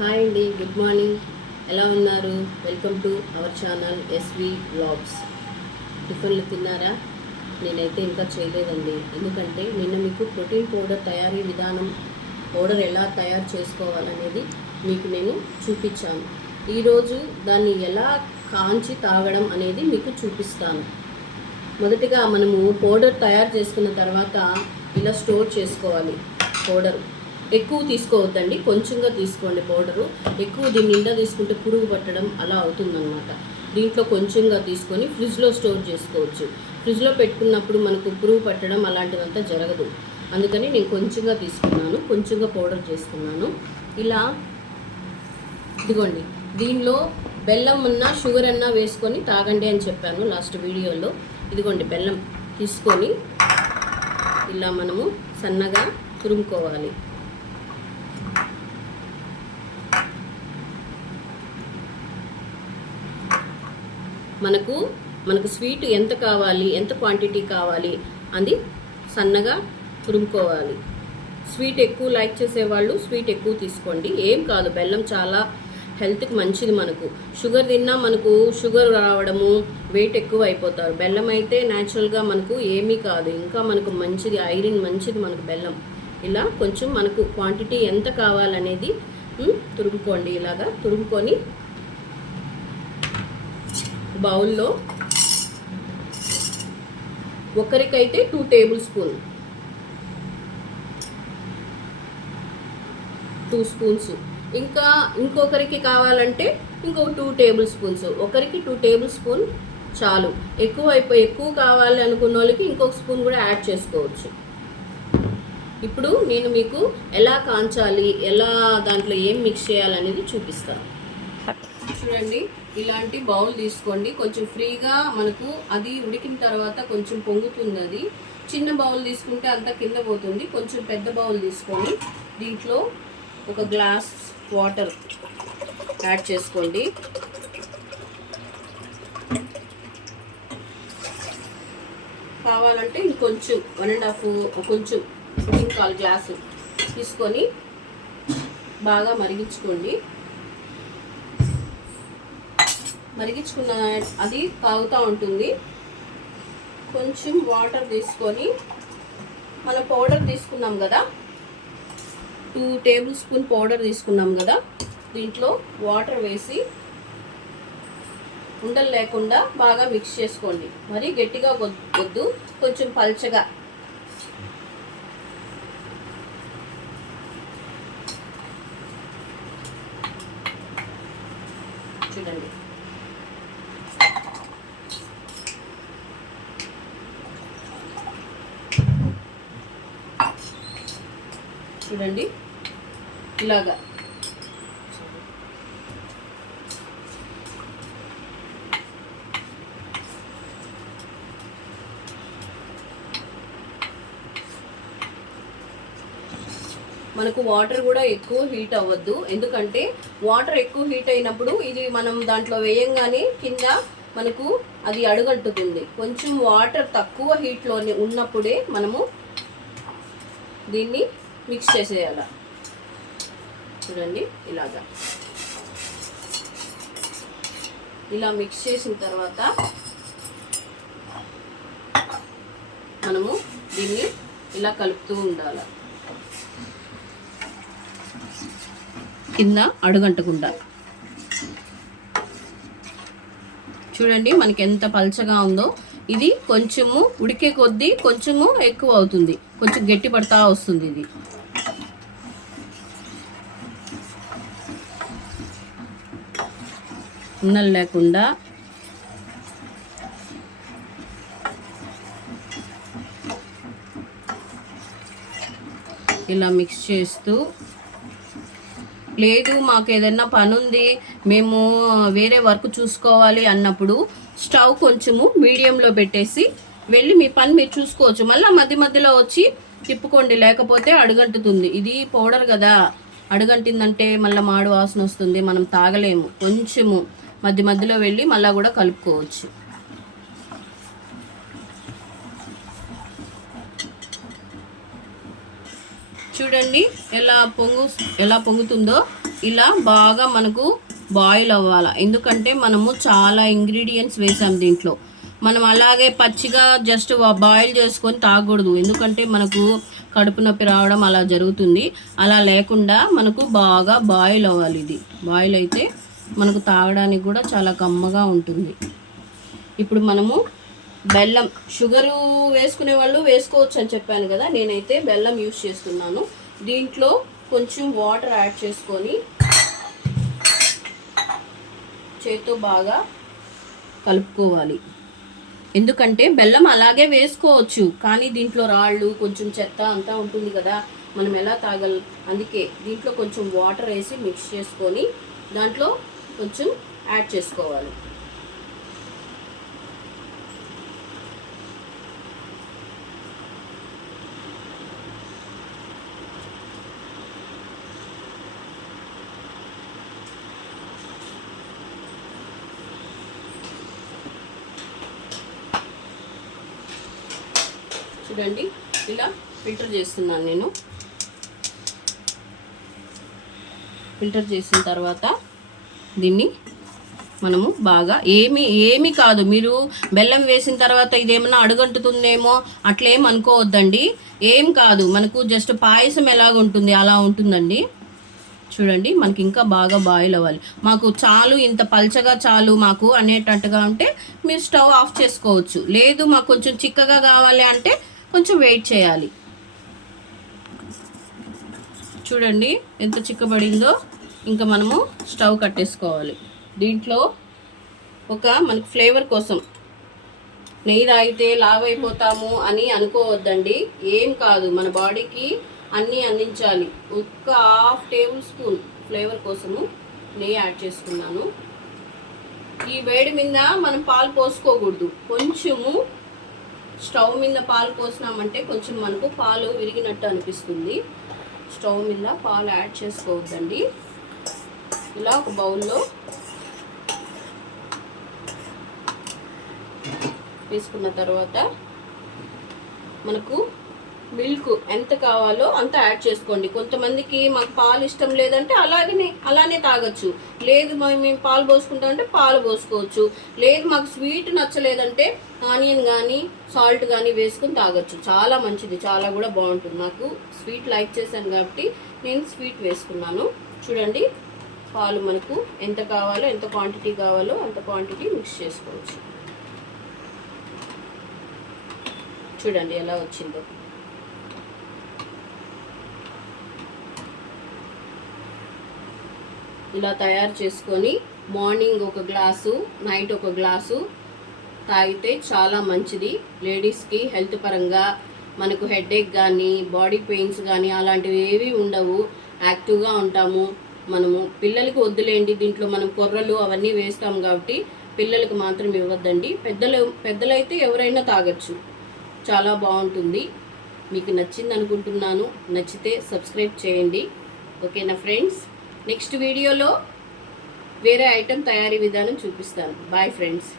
Hi అండి, good morning. ఎలా ఉన్నారు? Welcome to our channel SV vlogs. టిఫిన్లు తిన్నారా? నేనైతే ఇంకా చేయలేదండి. ఎందుకంటే నిన్న మీకు ప్రోటీన్ పౌడర్ తయారీ విధానం, పౌడర్ ఎలా తయారు చేసుకోవాలనేది మీకు నేను చూపించాను. ఈరోజు దాన్ని ఎలా కాంచి తాగడం అనేది మీకు చూపిస్తాను. మొదటిగా మనము పౌడర్ తయారు చేసుకున్న తర్వాత ఇలా స్టోర్ చేసుకోవాలి. పౌడర్ ఎక్కువ తీసుకోవద్దండి, కొంచెంగా తీసుకోండి. పౌడరు ఎక్కువ దీని నిండా తీసుకుంటే పురుగు పట్టడం అలా అవుతుందన్నమాట. దీంట్లో కొంచెంగా తీసుకొని ఫ్రిడ్జ్లో స్టోర్ చేసుకోవచ్చు. ఫ్రిడ్జ్లో పెట్టుకున్నప్పుడు మనకు పురుగు పట్టడం అలాంటిదంతా జరగదు. అందుకని నేను కొంచెంగా తీసుకున్నాను, కొంచెంగా పౌడర్ చేసుకున్నాను. ఇలా ఇదిగోండి, దీనిలో బెల్లం అన్నా షుగర్ అన్నా వేసుకొని తాగండి అని చెప్పాను లాస్ట్ వీడియోలో. ఇదిగోండి, బెల్లం తీసుకొని ఇలా మనము సన్నగా తురుముకోవాలి. మనకు స్వీట్ ఎంత కావాలి, ఎంత క్వాంటిటీ కావాలి అది సన్నగా తురుముకోవాలి. స్వీట్ ఎక్కువ లైక్ చేసేవాళ్ళు స్వీట్ ఎక్కువ తీసుకోండి, ఏం కాదు. బెల్లం చాలా హెల్త్కి మంచిది. మనకు షుగర్ తిన్నా మనకు షుగర్ రావడము, వెయిట్ ఎక్కువ అయిపోతారు. బెల్లం అయితే న్యాచురల్గా మనకు ఏమీ కాదు, ఇంకా మనకు మంచిది, ఐరన్ మంచిది మనకు బెల్లం. ఇలా కొంచెం మనకు క్వాంటిటీ ఎంత కావాలనేది తురుముకోండి. ఇలాగా తురుముకొని బౌల్లో ఒకరికైతే 2 టేబుల్ స్పూన్, 2 స్పూన్స్, ఇంకా ఇంకొకరికి కావాలంటే ఇంకొక 2 టేబుల్ స్పూన్స్. ఒకరికి 2 టేబుల్ స్పూన్ చాలు. ఎక్కువ కావాలి అనుకున్న వాళ్ళకి ఇంకొక స్పూన్ కూడా యాడ్ చేసుకోవచ్చు. ఇప్పుడు నేను మీకు ఎలా కాంచాలి, ఎలా దాంట్లో ఏం మిక్స్ చేయాలనేది చూపిస్తాను. చూడండి, ఇలాంటి బౌల్ తీసుకోండి. కొంచెం ఫ్రీగా మనకు అది ఉడికిన తర్వాత కొంచెం పొంగుతుంది. అది చిన్న బౌల్ తీసుకుంటే అంతా కింద పోతుంది. కొంచెం పెద్ద బౌల్ తీసుకొని దీంట్లో ఒక గ్లాస్ వాటర్ యాడ్ చేసుకోండి. కావాలంటే ఇంకొంచెం 1.5 కొంచెం 1/4 గ్లాసు తీసుకొని బాగా మరిగించుకోండి. మరిగించుకున్న అది తాగుతూ ఉంటుంది. కొంచెం వాటర్ తీసుకొని మనం పౌడర్ తీసుకున్నాం కదా, 2 టేబుల్ స్పూన్ పౌడర్ తీసుకున్నాం కదా, దీంట్లో వాటర్ వేసి ఉండలు లేకుండా బాగా మిక్స్ చేసుకోండి. మరి గట్టిగా వద్దు, కొంచెం పల్చగా. చూడండి, చూడండి ఇలాగా. మనకు వాటర్ కూడా ఎక్కువ హీట్ అవ్వద్దు, ఎందుకంటే వాటర్ ఎక్కువ హీట్ అయినప్పుడు ఇది మనం దాంట్లో వేయంగానే కింద మనకు అది అడుగంటుతుంది. కొంచెం వాటర్ తక్కువ హీట్లోనే ఉన్నప్పుడే మనము దీన్ని మిక్స్ చేసేయాలి. చూడండి ఇలాగా. ఇలా మిక్స్ చేసిన తర్వాత మనము దీన్ని ఇలా కలుపుతూ ఉండాలి, కింద అడుగంటకుండా. చూడండి మనకి ఎంత పల్చగా ఉందో. ఇది కొంచెము ఉడికే కొద్దీ కొంచెము ఎక్కువ అవుతుంది, కొంచెం గట్టి పడతా వస్తుంది. ఇది ఉన్నలు లేకుండా ఇలా మిక్స్ చేస్తూ, లేదు మాకు ఏదైనా పని ఉంది, మేము వేరే వర్క్ చూసుకోవాలి అన్నప్పుడు స్టవ్ కొంచెము మీడియంలో పెట్టేసి వెళ్ళి మీ పని మీరు చూసుకోవచ్చు. మళ్ళీ మధ్య మధ్యలో వచ్చి తిప్పుకోండి, లేకపోతే అడుగంటుతుంది. ఇది పౌడర్ కదా, అడుగంటిందంటే మళ్ళీ మాడు వాసన వస్తుంది, మనం తాగలేము. కొంచెము మధ్య మధ్యలో వెళ్ళి మళ్ళీ కూడా కలుపుకోవచ్చు. చూడండి ఎలా పొంగుతుందో. ఇలా బాగా మనకు బాయిల్ అవ్వాలి. ఎందుకంటే మనము చాలా ఇంగ్రీడియంట్స్ వేసాం దీంట్లో. మనం అలాగే పచ్చిగా జస్ట్ బాయిల్ చేసుకొని తాగకూడదు. ఎందుకంటే మనకు కడుపు నొప్పి రావడం అలా జరుగుతుంది. అలా లేకుండా మనకు బాగా బాయిల్ అవ్వాలి. ఇది బాయిల్ అయితే మనకు తాగడానికి కూడా చాలా కమ్మగా ఉంటుంది. ఇప్పుడు మనము బెల్లం, షుగరు వేసుకునే వాళ్ళు వేసుకోవచ్చు అని చెప్పాను కదా, నేనైతే బెల్లం యూస్ చేస్తున్నాను. దీంట్లో కొంచెం వాటర్ యాడ్ చేసుకొని చేత్తో బాగా కలుపుకోవాలి. ఎందుకంటే బెల్లం అలాగే వేసుకోవచ్చు, కానీ దీంట్లో రాళ్ళు కొంచెం చెత్త అంతా ఉంటుంది కదా, మనం ఎలా అందుకే దీంట్లో కొంచెం వాటర్ వేసి మిక్స్ చేసుకొని దాంట్లో కొంచెం యాడ్ చేసుకోవాలి. చూడండి, ఇలా ఫిల్టర్ చేస్తున్నాను నేను. ఫిల్టర్ చేసిన తర్వాత దీన్ని మనము బాగా ఏమి కాదు, మీరు బెల్లం వేసిన తర్వాత ఇదేమన్నా అడుగంటుతుందేమో అట్లేం అనుకోవద్దండి. ఏం కాదు, మనకు జస్ట్ పాయసం ఎలాగుంటుంది అలా ఉంటుందండి. చూడండి, మనకి ఇంకా బాగా బాయిల్ అవ్వాలి. మాకు చాలు, ఇంత పల్చగా చాలు మాకు అనేటట్టుగా ఉంటే మీరు స్టవ్ ఆఫ్ చేసుకోవచ్చు. లేదు మాకు కొంచెం చిక్కగా కావాలి అంటే కొంచెం వెయిట్ చేయాలి. చూడండి ఎంత చిక్కబడిందో. ఇంకా మనము స్టవ్ కట్టేసుకోవాలి. దీంట్లో మనకు ఫ్లేవర్ కోసం నెయ్యి తాగితే లావ్ అయిపోతాము అని అనుకోవద్దండి. ఏం కాదు, మన బాడీకి అన్నీ అందించాలి. 1/2 టేబుల్ స్పూన్ ఫ్లేవర్ కోసము నెయ్యి యాడ్ చేసుకున్నాను. ఈ వేడి మీద మనం పాలు పోసుకోకూడదు. కొంచెము స్టవ్ మీద పాలు పోసినామంటే కొంచెం మనకు పాలు విరిగినట్టు అనిపిస్తుంది. స్టవ్ మీద పాలు యాడ్ చేసుకోవద్దండి. ఇలా ఒక బౌల్లో వేసుకున్న తర్వాత మనకు మిల్క్ ఎంత కావాలో అంత యాడ్ చేసుకోండి. కొంతమందికి మాకు పాలు ఇష్టం లేదంటే అలానే తాగొచ్చు. లేదు మేము పాలు పోసుకుంటామంటే పాలు పోసుకోవచ్చు. లేదు మాకు స్వీట్ నచ్చలేదంటే ఆనియన్ కానీ సాల్ట్ కానీ వేసుకుని తాగొచ్చు. చాలా మంచిది, చాలా కూడా బాగుంటుంది. నాకు స్వీట్ లైక్ చేశాను కాబట్టి నేను స్వీట్ వేసుకున్నాను. చూడండి, పాలు మనకు ఎంత కావాలో, ఎంత క్వాంటిటీ కావాలో అంత క్వాంటిటీ మిక్స్ చేసుకోవచ్చు. చూడండి ఎలా వచ్చిందో. ఇలా తయారు చేసుకొని మార్నింగ్ ఒక గ్లాసు, నైట్ ఒక గ్లాసు తాగితే చాలా మంచిది. లేడీస్కి హెల్త్ పరంగా మనకు హెడేక్ కానీ బాడీ పెయిన్స్ కానీ అలాంటివి ఏవి ఉండవు. యాక్టివ్గా ఉంటాము. మనము పిల్లలకి వద్దులేండి, దీంట్లో మనం కొర్రలు అవన్నీ వేస్తాం కాబట్టి పిల్లలకు మాత్రం ఇవ్వద్దండి. పెద్దలైతే ఎవరైనా తాగొచ్చు. చాలా బాగుంటుంది. మీకు నచ్చింది అనుకుంటున్నాను. నచ్చితే సబ్స్క్రైబ్ చేయండి. ఓకేనా ఫ్రెండ్స్? నెక్స్ట్ వీడియోలో వేరే ఐటెం తయారీ విధానం చూపిస్తాను. Bye friends.